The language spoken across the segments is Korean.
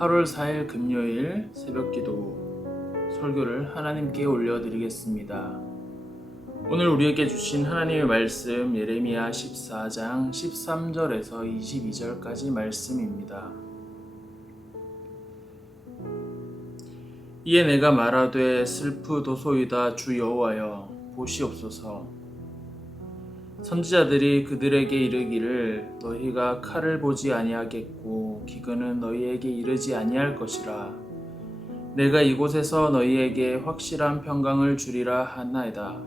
8월 4일 금요일 새벽기도 설교를 하나님께 올려드리겠습니다. 오늘 우리에게 주신 하나님의 말씀 예레미야 14장 13절에서 22절까지 말씀입니다. 이에 내가 말하되 슬프도소이다 주 여호와여 보시옵소서. 선지자들이 그들에게 이르기를 너희가 칼을 보지 아니하겠고 기근은 너희에게 이르지 아니할 것이라. 내가 이곳에서 너희에게 확실한 평강을 주리라 하나이다.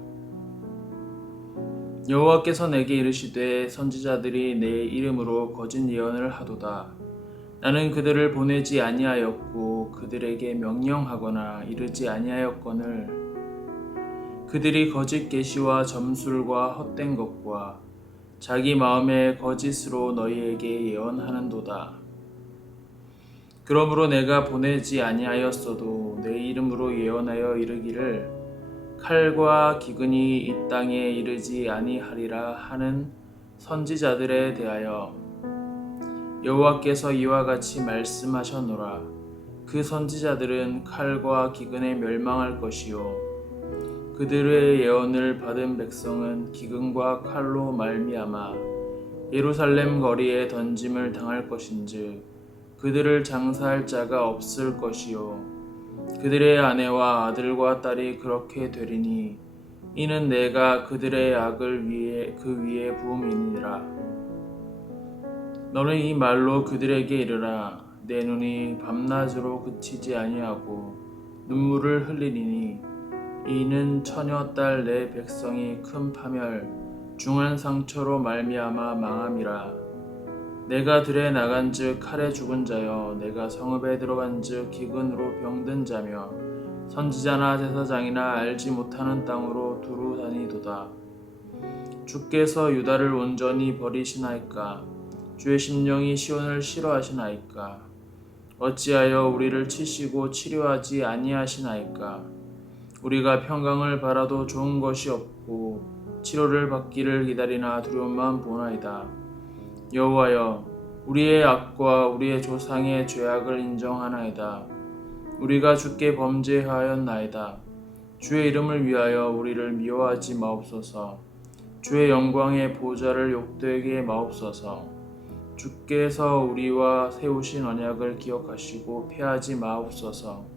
여호와께서 내게 이르시되 선지자들이 내 이름으로 거짓 예언을 하도다. 나는 그들을 보내지 아니하였고 그들에게 명령하거나 이르지 아니하였거늘 그들이 거짓 계시와 점술과 헛된 것과 자기 마음의 거짓으로 너희에게 예언하는도다. 그러므로 내가 보내지 아니하였어도 내 이름으로 예언하여 이르기를 칼과 기근이 이 땅에 이르지 아니하리라 하는 선지자들에 대하여 여호와께서 이와 같이 말씀하셨노라. 그 선지자들은 칼과 기근에 멸망할 것이요 그들의 예언을 받은 백성은 기근과 칼로 말미암아 예루살렘 거리에 던짐을 당할 것인즉 그들을 장사할 자가 없을 것이요 그들의 아내와 아들과 딸이 그렇게 되리니 이는 내가 그들의 악을 그 위에 부음이니라. 너는 이 말로 그들에게 이르라. 내 눈이 밤낮으로 그치지 아니하고 눈물을 흘리리니 이는 처녀 딸 내 백성이 큰 파멸 중한 상처로 말미암아 망함이라. 내가 들에 나간즉 칼에 죽은 자여 내가 성읍에 들어간즉 기근으로 병든 자며 선지자나 제사장이나 알지 못하는 땅으로 두루 다니도다. 주께서 유다를 온전히 버리시나이까? 주의 심령이 시온을 싫어하시나이까? 어찌하여 우리를 치시고 치료하지 아니하시나이까? 우리가 평강을 바라도 좋은 것이 없고 치료를 받기를 기다리나 두려움만 보나이다. 여호와여 우리의 악과 우리의 조상의 죄악을 인정하나이다. 우리가 주께 범죄하였나이다. 주의 이름을 위하여 우리를 미워하지 마옵소서. 주의 영광의 보좌를 욕되게 마옵소서. 주께서 우리와 세우신 언약을 기억하시고 패하지 마옵소서.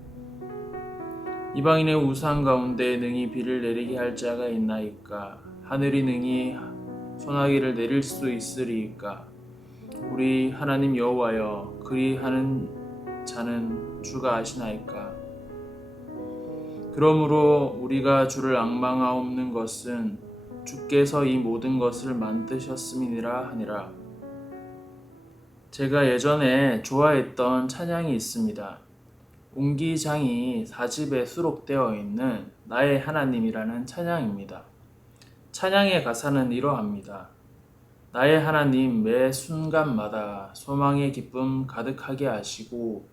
이방인의 우상 가운데 능히 비를 내리게 할 자가 있나이까? 하늘이 능히 소나기를 내릴 수 있으리이까? 우리 하나님 여호와여 그리하는 자는 주가 아시나이까? 그러므로 우리가 주를 앙망하옵는 것은 주께서 이 모든 것을 만드셨음이니라 하니라. 제가 예전에 좋아했던 찬양이 있습니다. 옹기장이 4집에 수록되어 있는 나의 하나님이라는 찬양입니다. 찬양의 가사는 이러합니다. 나의 하나님 매 순간마다 소망의 기쁨 가득하게 하시고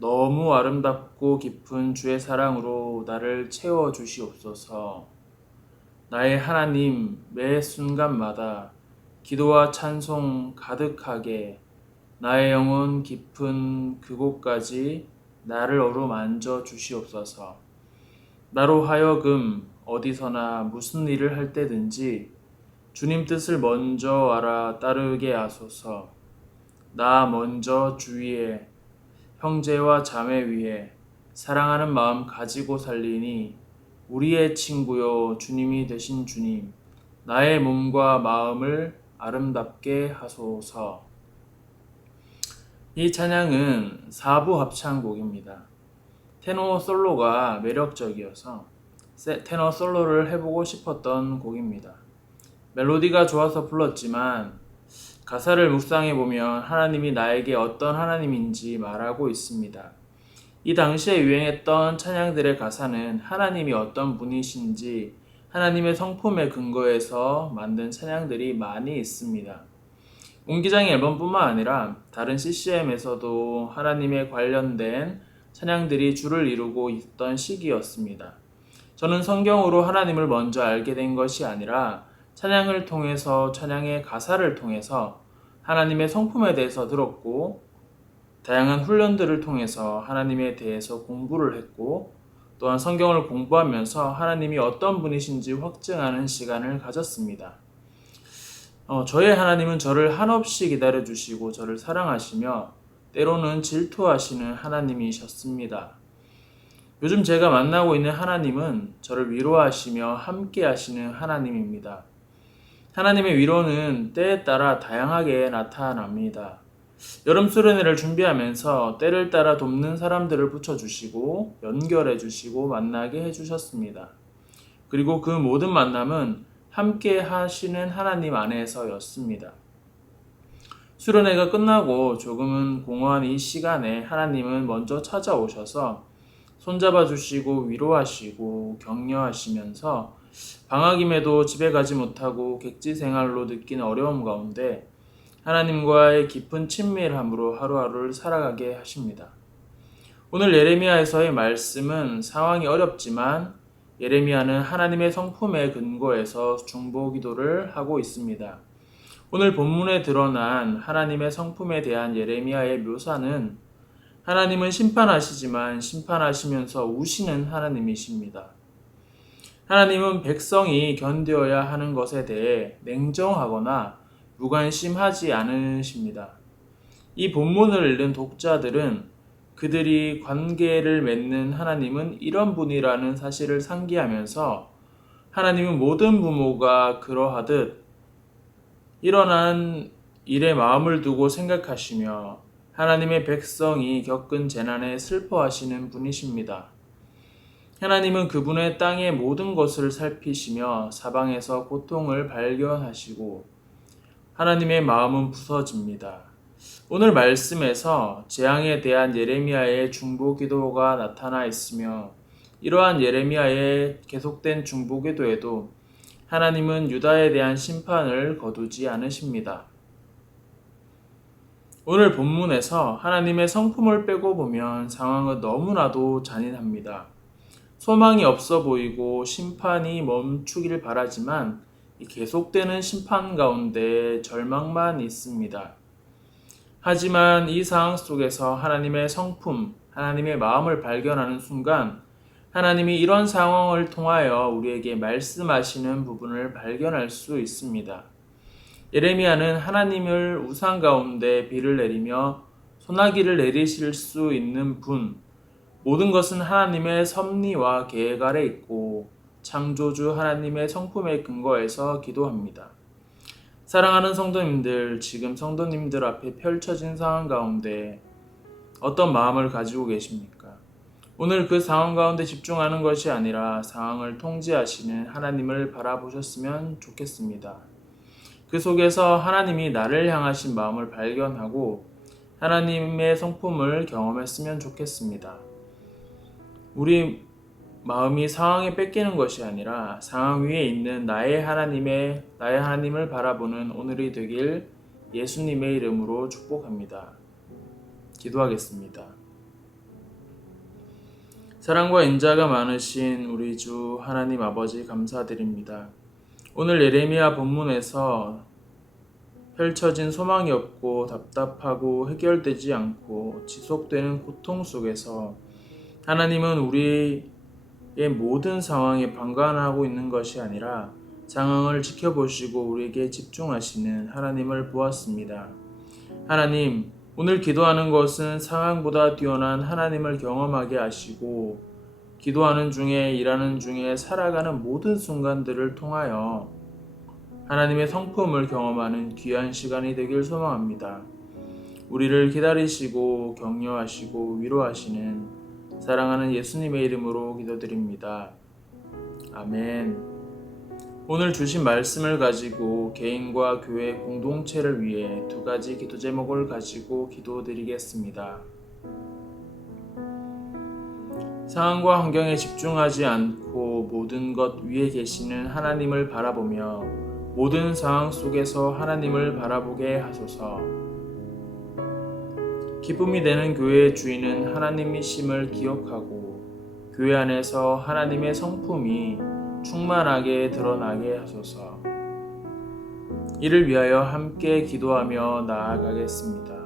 너무 아름답고 깊은 주의 사랑으로 나를 채워주시옵소서. 나의 하나님 매 순간마다 기도와 찬송 가득하게 나의 영혼 깊은 그곳까지 나를 어루만져 주시옵소서. 나로 하여금 어디서나 무슨 일을 할 때든지 주님 뜻을 먼저 알아 따르게 하소서. 나 먼저 주위에 형제와 자매 위에 사랑하는 마음 가지고 살리니 우리의 친구요 주님이 되신 주님 나의 몸과 마음을 아름답게 하소서. 이 찬양은 4부 합창곡입니다. 테너 솔로가 매력적이어서 테너 솔로를 해보고 싶었던 곡입니다. 멜로디가 좋아서 불렀지만 가사를 묵상해보면 하나님이 나에게 어떤 하나님인지 말하고 있습니다. 이 당시에 유행했던 찬양들의 가사는 하나님이 어떤 분이신지 하나님의 성품에 근거해서 만든 찬양들이 많이 있습니다. 옹기장의 앨범뿐만 아니라 다른 CCM에서도 하나님에 관련된 찬양들이 주를 이루고 있던 시기였습니다. 저는 성경으로 하나님을 먼저 알게 된 것이 아니라 찬양을 통해서 찬양의 가사를 통해서 하나님의 성품에 대해서 들었고 다양한 훈련들을 통해서 하나님에 대해서 공부를 했고 또한 성경을 공부하면서 하나님이 어떤 분이신지 확증하는 시간을 가졌습니다. 저의 하나님은 저를 한없이 기다려주시고 저를 사랑하시며 때로는 질투하시는 하나님이셨습니다. 요즘 제가 만나고 있는 하나님은 저를 위로하시며 함께 하시는 하나님입니다. 하나님의 위로는 때에 따라 다양하게 나타납니다. 여름 수련회를 준비하면서 때를 따라 돕는 사람들을 붙여주시고 연결해주시고 만나게 해주셨습니다. 그리고 그 모든 만남은 함께 하시는 하나님 안에서였습니다. 수련회가 끝나고 조금은 공허한 이 시간에 하나님은 먼저 찾아오셔서 손잡아 주시고 위로하시고 격려하시면서 방학임에도 집에 가지 못하고 객지 생활로 느낀 어려움 가운데 하나님과의 깊은 친밀함으로 하루하루를 살아가게 하십니다. 오늘 예레미야에서의 말씀은 상황이 어렵지만 예레미야는 하나님의 성품에 근거해서 중보 기도를 하고 있습니다. 오늘 본문에 드러난 하나님의 성품에 대한 예레미야의 묘사는 하나님은 심판하시지만 심판하시면서 우시는 하나님이십니다. 하나님은 백성이 견뎌야 하는 것에 대해 냉정하거나 무관심하지 않으십니다. 이 본문을 읽는 독자들은 그들이 관계를 맺는 하나님은 이런 분이라는 사실을 상기하면서 하나님은 모든 부모가 그러하듯 일어난 일에 마음을 두고 생각하시며 하나님의 백성이 겪은 재난에 슬퍼하시는 분이십니다. 하나님은 그분의 땅의 모든 것을 살피시며 사방에서 고통을 발견하시고 하나님의 마음은 부서집니다. 오늘 말씀에서 재앙에 대한 예레미야의 중보 기도가 나타나 있으며 이러한 예레미야의 계속된 중보 기도에도 하나님은 유다에 대한 심판을 거두지 않으십니다. 오늘 본문에서 하나님의 성품을 빼고 보면 상황은 너무나도 잔인합니다. 소망이 없어 보이고 심판이 멈추길 바라지만 계속되는 심판 가운데 절망만 있습니다. 하지만 이 상황 속에서 하나님의 성품, 하나님의 마음을 발견하는 순간 하나님이 이런 상황을 통하여 우리에게 말씀하시는 부분을 발견할 수 있습니다. 예레미야는 하나님을 우상 가운데 비를 내리며 소나기를 내리실 수 있는 분, 모든 것은 하나님의 섭리와 계획 아래 있고 창조주 하나님의 성품에 근거해서 기도합니다. 사랑하는 성도님들, 지금 성도님들 앞에 펼쳐진 상황 가운데 어떤 마음을 가지고 계십니까? 오늘 그 상황 가운데 집중하는 것이 아니라 상황을 통제하시는 하나님을 바라보셨으면 좋겠습니다. 그 속에서 하나님이 나를 향하신 마음을 발견하고 하나님의 성품을 경험했으면 좋겠습니다. 우리 마음이 상황에 뺏기는 것이 아니라 상황 위에 있는 나의 하나님을 바라보는 오늘이 되길 예수님의 이름으로 축복합니다. 기도하겠습니다. 사랑과 인자가 많으신 우리 주 하나님 아버지 감사드립니다. 오늘 예레미야 본문에서 펼쳐진 소망이 없고 답답하고 해결되지 않고 지속되는 고통 속에서 하나님은 우리의 모든 상황에 방관하고 있는 것이 아니라 상황을 지켜보시고 우리에게 집중하시는 하나님을 보았습니다. 하나님, 오늘 기도하는 것은 상황보다 뛰어난 하나님을 경험하게 하시고 기도하는 중에 일하는 중에 살아가는 모든 순간들을 통하여 하나님의 성품을 경험하는 귀한 시간이 되길 소망합니다. 우리를 기다리시고 격려하시고 위로하시는 사랑하는 예수님의 이름으로 기도드립니다. 아멘. 오늘 주신 말씀을 가지고 개인과 교회 공동체를 위해 두 가지 기도 제목을 가지고 기도드리겠습니다. 상황과 환경에 집중하지 않고 모든 것 위에 계시는 하나님을 바라보며 모든 상황 속에서 하나님을 바라보게 하소서. 기쁨이 되는 교회의 주인은 하나님이심을 기억하고 교회 안에서 하나님의 성품이 충만하게 드러나게 하소서. 이를 위하여 함께 기도하며 나아가겠습니다.